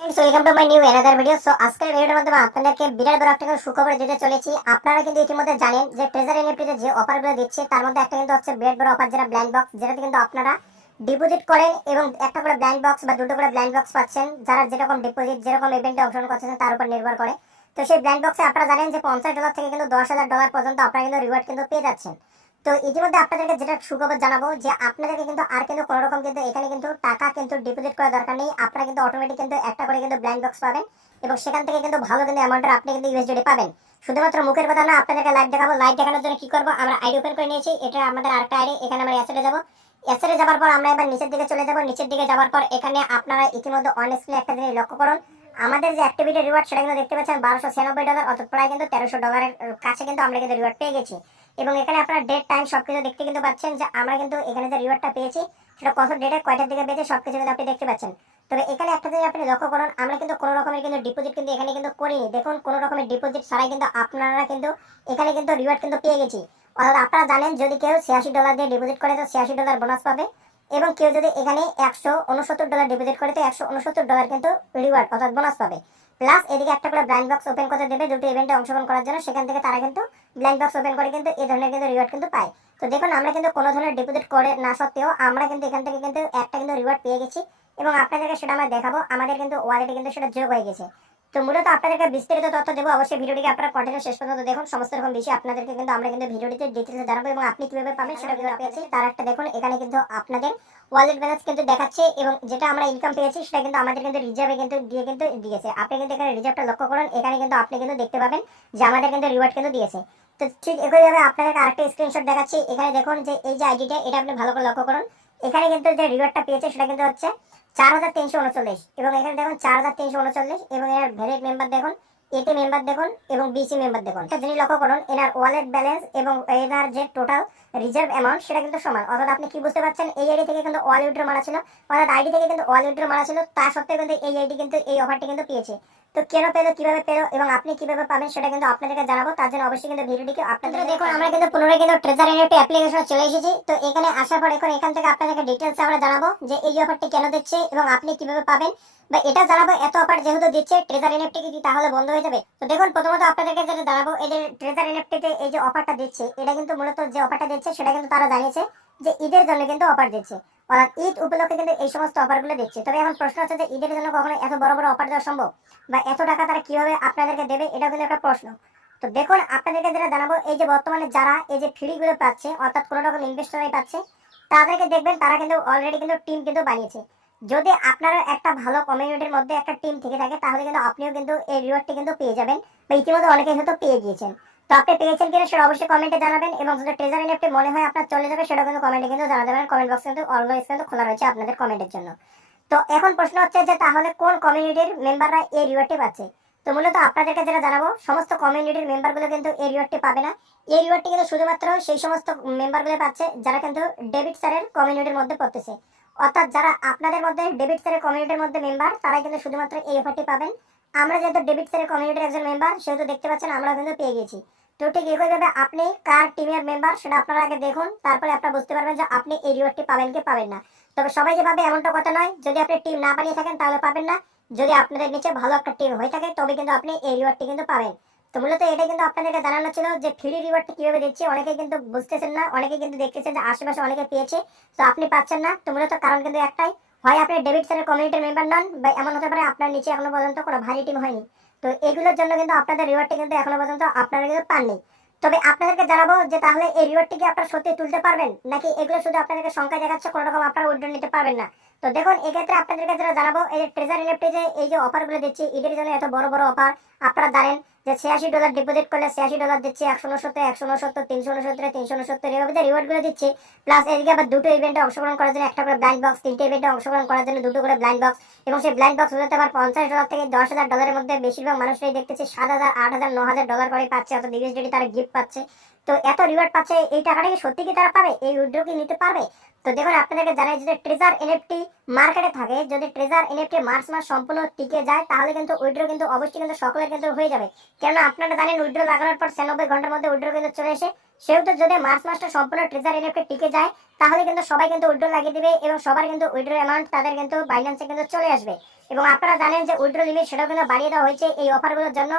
Welcome to my new another video. So আজকের ভিডিওর মাধ্যমে আপনাদেরকে বিরাট বড় একটা সুখবর দিতে চলেছি। আপনারা কিন্তু ইতিমধ্যে জানেন যে ট্রেজার এনএফটিতে যে অফারগুলো দিচ্ছে তার মধ্যে একটা কিন্তু হচ্ছে বিরাট বড় অফার, যেটা ব্ল্যাঙ্ক বক্স, যেটাতে কিন্তু আপনারা ডিপোজিট করেন এবং একটা করে ব্ল্যাঙ্ক বক্স বা দুটো করে ব্ল্যাঙ্ক বক্স পাচ্ছেন, যারা যেরকম ডিপোজিট যেরকম ইভেন্টে অংশগ্রহণ করছেন তার উপর নির্ভর করে। তো সেই ব্ল্যাঙ্ক বক্সে আপনারা জানেন যে $50 থেকে কিন্তু $10,000 পর্যন্ত আপনারা কিন্তু রিওয়ার্ড কিন্তু পেয়ে যাচ্ছেন। তো ইতিমধ্যে আপনাদেরকে যেটা সুখবর জানাবো যে আপনাদেরকে কিন্তু আর কিন্তু কোনো রকম কিন্তু এখানে কিন্তু টাকা কিন্তু ডিপোজিট করার দরকার নেই। আপনারা কিন্তু অটোমেটিক কিন্তু একটা করে কিন্তু ব্ল্যাঙ্ক বক্স পাবেন এবং সেখান থেকে কিন্তু ভালো কিন্তু অ্যামাউন্টের আপনি কিন্তু ইউএসডি পাবেন। শুধুমাত্র মুখের কথা না, আপনাদেরকে লাইভ দেখাবো। লাইভ দেখানোর জন্য কি করবো, আমরা আইডি ওপেন করে নিয়েছি, এটা আমাদের আরেকটা আইডি। এখানে আমরা অ্যাসেটে যাবো। অ্যাসেটে যাওয়ার পর আমরা এবার নিচের দিকে চলে যাবো। নিচের দিকে যাওয়ার পর এখানে আপনারা ইতিমধ্যে অন স্ক্রিনে একটা জিনিস লক্ষ্য করুন। আমাদের যে অ্যাক্টিভিটি রিওয়ার্ড সেটা কিন্তু দেখতে পাচ্ছেন $1296, অর্থাৎ প্রায় কিন্তু $1300 কাছে কিন্তু আমরা কিন্তু রিওয়ার্ড পেয়ে গেছি। এবং এখানে আপনারা ডেট টাইম সবকিছু দেখতে কিন্তু পাচ্ছেন যে আমরা কিন্তু এখানে যে রিওয়ার্ডটা পেয়েছি সেটা কত ডেটে কয়টার দিকে পেয়েছি সবকিছু কিন্তু আপনি দেখতে পাচ্ছেন। তবে এখানে একটা জিনিস আপনি লক্ষ্য করুন, আমরা কিন্তু কোনো রকমের কিন্তু ডিপোজিট কিন্তু এখানে কিন্তু করিনি। দেখুন, কোনো রকমের ডিপোজিট ছাড়াই কিন্তু আপনারা কিন্তু এখানে কিন্তু রিওয়ার্ড কিন্তু পেয়ে গেছি। অর্থাৎ আপনারা জানেন যদি কেউ $86 দিয়ে ডিপোজিট করে তো $86 বোনাস পাবে, এবং কেউ যদি এখানে $169 ডিপোজিট করে তো $169 কিন্তু রিওয়ার্ড অর্থাৎ বোনাস পাবে। প্লাস এদিকে একটা করে ব্ল্যাঙ্ক বক্স ওপেন করতে দেবে দুটো ইভেন্টে অংশগ্রহণ করার জন্য, সেখান থেকে তারা কিন্তু ব্ল্যাঙ্ক বক্স ওপেন করে কিন্তু এই ধরনের কিন্তু রিওয়ার্ড কিন্তু পায়। তো দেখুন, আমরা কিন্তু কোনো ধরনের ডিপোজিট করে না সত্ত্বেও আমরা কিন্তু এখান থেকে কিন্তু একটা কিন্তু রিওয়ার্ড পেয়ে গেছি এবং আপনাদেরকে সেটা আমরা দেখাবো। আমাদের কিন্তু ওয়ালেটে কিন্তু সেটা যোগ হয়ে গেছে। তো মূলত আপনাদেরকে বিস্তারিত তথ্য দেবো, অবশ্যই ভিডিওটিকে আপনারা কন্টিনিউ শেষ পর্যন্ত দেখুন। সমস্ত রকম বিষয় আপনাদেরকে কিন্তু আমরা কিন্তু ভিডিওটিতে ডিটেইলসে জানাবো এবং আপনি কিভাবে পাবেন সেটা কিভাবে পেয়েছি তার একটা দেখুন। এখানে কিন্তু আপনাদের ওয়ালেট ব্যালেন্স কিন্তু দেখাচ্ছে এবং যেটা আমরা ইনকাম পেয়েছি সেটা কিন্তু আমাদের কিন্তু রিজার্ভে কিন্তু দিয়েছে। আপনি কিন্তু এখানে রিজার্ভটা লক্ষ্য করুন, এখানে কিন্তু আপনি কিন্তু দেখতে পাবেন যে আমাদের কিন্তু রিওয়ার্ড কিন্তু দিয়েছে। তো ঠিক একইভাবে আপনাদেরকে আরেকটা স্ক্রিনশট দেখাচ্ছি। এখানে দেখুন যে এই যে আইডিটা, এটা আপনি ভালো করে লক্ষ্য করুন। এখানে কিন্তু যে রিওয়ার্ডটা পেয়েছে সেটা কিন্তু হচ্ছে 4339 এবং এখানে দেখুন 4339 এবং এর ভ্যালিড মেম্বার দেখুন, এটি মেম্বার দেখুন এবং বিসি মেম্বার দেখুন। একটা জিনিস লক্ষ্য করুন, এনার ওয়ালেট ব্যালেন্স এবং এনার যে টোটাল রিজার্ভ অ্যামাউন্ট সেটা কিন্তু সমান। অর্থাৎ আপনি কি বুঝতে পারছেন, এই আইডি থেকে কিন্তু ওয়াল উইথড্র মারা ছিল, অর্থাৎ আইডি থেকে কিন্তু ওয়াল উইথড্র মারা ছিল, তা সত্ত্বেও কিন্তু এই আইডি কিন্তু এই অফারটি কিন্তু পেয়েছে। তো কেন পেলো, কিভাবে পেলো এবং আপনি কিভাবে পাবেন সেটা কিন্তু আপনাদেরকে জানাবো। তার জন্য অবশ্যই কিন্তু ভিডিওটিকে আপনাদের দেখুন। আমরা কিন্তু পুনরায় কিন্তু ট্রেজার এনএফটি অ্যাপ্লিকেশনে চলে এসেছি। তো এখানে আসার পর এখন এখান থেকে আপনাদেরকে ডিটেইলস আমরা জানাবো যে এই অফারটি কেন দিচ্ছে এবং আপনি কিভাবে পাবেন, বা এটা জানাবো এত অফার যেহেতু দিচ্ছে ট্রেজার এনএফটি কি তাহলে বন্ধ হয়ে যাবে। তো দেখুন, প্রথমত আপনাদেরকে যেটা জানাবো, এই যে ট্রেজার এনএফটিতে এই যে অফারটা দিচ্ছে, এটা কিন্তু মূলত যে অফারটা দিচ্ছে সেটা কিন্তু তারা জানিয়েছে যে ঈদের জন্য কিন্তু অফার দিচ্ছে, অর্থাৎ ঈদ উপলক্ষে কিন্তু এই সমস্ত অফারগুলো দিচ্ছে। তবে এখন প্রশ্ন হচ্ছে যে ঈদের জন্য কখনো এত বড় বড় অফার দেওয়া সম্ভব, বা এত টাকা তারা কিভাবে আপনাদেরকে দেবে, এটাও কিন্তু একটা প্রশ্ন। তো দেখুন, আপনাদেরকে যেটা জানাবো, এই যে বর্তমানে যারা এই যে ফ্রিগুলো পাচ্ছে অর্থাৎ কোনো রকম ইনভেস্টরাই পাচ্ছে, তাদেরকে দেখবেন তারা কিন্তু অলরেডি কিন্তু টিম কিন্তু বানিয়েছে। যদি আপনারা একটা ভালো কমিউনিটির মধ্যে একটা টিম থেকে থাকে তাহলে কিন্তু আপনিও কিন্তু এই রিওয়ার্ডটি কিন্তু পেয়ে যাবেন, বা ইতিমধ্যে অনেকেই হয়তো পেয়ে গিয়েছেন। তো আপনি পেয়েছেন কিনা সেটা অবশ্যই কমেন্টে জানাবেন, এবং যদি ট্রেজার এনএফটি মনে হয় আপনার চলে যাবে সেটা কিন্তু কমেন্টে কিন্তু জানাতে পারেন। কমেন্ট বক্স কিন্তু অলওয়েজ কিন্তু খোলা রয়েছে আপনাদের কমেন্টের জন্য। তো এখন প্রশ্ন হচ্ছে যে তাহলে কোন কমিউনিটির মেম্বাররা এই রিওয়ার্ডটি পাচ্ছে। তো মূলত আপনাদেরকে যেটা জানাবো, সমস্ত কমিউনিটির মেম্বারগুলো কিন্তু এই রিওয়ার্ডটি পাবে না। এই রিওয়ার্ডটি কিন্তু শুধুমাত্র সেই সমস্ত মেম্বারগুলো পাচ্ছে যারা কিন্তু ডেভিড স্যারের কমিউনিটির মধ্যে পড়তেছে, অর্থাৎ যারা আপনাদের মধ্যে ডেভিড স্যারের কমিউনিটির মধ্যে মেম্বার তারাই কিন্তু শুধুমাত্র এই অফারটি পাবেন। আমরা যেহেতু ডেভিড স্যারের কমিউনিটির একজন মেম্বার সেহেতু দেখতে পাচ্ছেন আমরা কিন্তু পেয়ে গেছি। তো ঠিক একইভাবে আপনি কার টিমের মেম্বার সেটা আপনারা আগে দেখুন, তারপরে আপনারা বুঝতে পারবেন যে আপনি এই রিওয়ার্ডটি পাবেন কি পাবেন না। তবে সবাই যে পাবে এমনটা কথা নয়, যদি আপনি টিম না বানিয়ে থাকেন তাহলে পাবেন না। যদি আপনাদের নিচে ভালো একটা টিম হয়ে থাকে তবে কিন্তু আপনি এই রিওয়ার্ডটি কিন্তু পাবেন। তো মূলত এটা কিন্তু আপনাদেরকে জানানো ছিল যে ফ্রি রিওয়ার্ডটি কিভাবে দিচ্ছে। অনেকে কিন্তু বুঝতেছেন না, অনেকে কিন্তু দেখতেছেন যে আশেপাশে অনেকে পেয়েছে, তো আপনি পাচ্ছেন না। তো মূলত কারণ কিন্তু একটাই, হয় আপনি ডেভিড স্যারের কমিউনিটির মেম্বার নন, বা এমন হতে পারে আপনার নিচে এখনো পর্যন্ত কোনো ভারী টিম হয়নি। তো এগুলোর জন্য কিন্তু আপনাদের রিওয়ার্ডটি কিন্তু এখনো পর্যন্ত আপনারা কিন্তু পাননি। তবে আপনাদেরকে জানাবো যে তাহলে এই রিওয়ার্ডটি কি আপনারা সত্যি তুলতে পারবেন, নাকি এগুলো শুধু আপনাদেরকে সংখ্যায় দেখাচ্ছে, কোনো রকম আপনারা উইথড্র নিতে পারবেন না। তো দেখুন, এক্ষেত্রে আপনাদেরকে যেটা জানাবো, এই যে ট্রেজার এনএফটি যে এই যে অফারগুলো দিচ্ছে ঈদের জন্য এত বড় বড় অফার, আপনারা জানেন যে $86 ডিপোজিট করলে $86 দিচ্ছে, 169, 169, 369, 369 এভাবে যে রিওয়ার্ডগুলো দিচ্ছে। প্লাস এদিকে আবার দুটো ইভেন্টে অংশগ্রহণ করার জন্য একটা করে ব্ল্যাঙ্ক বক্স, তিনটে ইভেন্টে অংশগ্রহণ করার জন্য দুটো করে ব্ল্যাঙ্ক বক্স, এবং সেই ব্ল্যাঙ্ক বক্স হতে আবার $50 থেকে $10,000 মধ্যে বেশিরভাগ মানুষরাই দেখতেছে 7,000, 8,000, 9,000 করে পাচ্ছে, অর্থাৎ ইউএসডি তারা গিফট পাচ্ছে। তো এত রিওয়ার্ড পাচ্ছে, এই টাকাটা কি সত্যি কি তারা পাবে, এই উইথড্র কি নিতে পারবে? তো দেখুন, আপনাদেরকে জানাই যদি ট্রেজার এনএফটি মার্কেটে থাকে, যদি ট্রেজার এনএফটি মাস সম্পূর্ণ টিকে যায় তাহলে কিন্তু উইথড্র কিন্তু অবশ্যই কিন্তু সকলের কিন্তু হয়ে যাবে। কেননা আপনারা জানেন উইথড্র লাগানোর পর 96 ঘন্টার মধ্যে উইথড্র কিন্তু চলে এসে সেহেতু যদি মার্চ মাসটা সম্পূর্ণ ট্রেজার এনএফটি টিকে যায় তাহলে কিন্তু সবাই কিন্তু উইথড্র লাগিয়ে দিবে এবং সবার কিন্তু উইথড্র অ্যামাউন্ট তাদের কিন্তু বাইন্যান্সে কিন্তু চলে আসবে। এবং আপনারা জানেন যে উইথড্র লিমিট সেটাও কিন্তু বাড়িয়ে দেওয়া হয়েছে এই অফারগুলোর জন্য।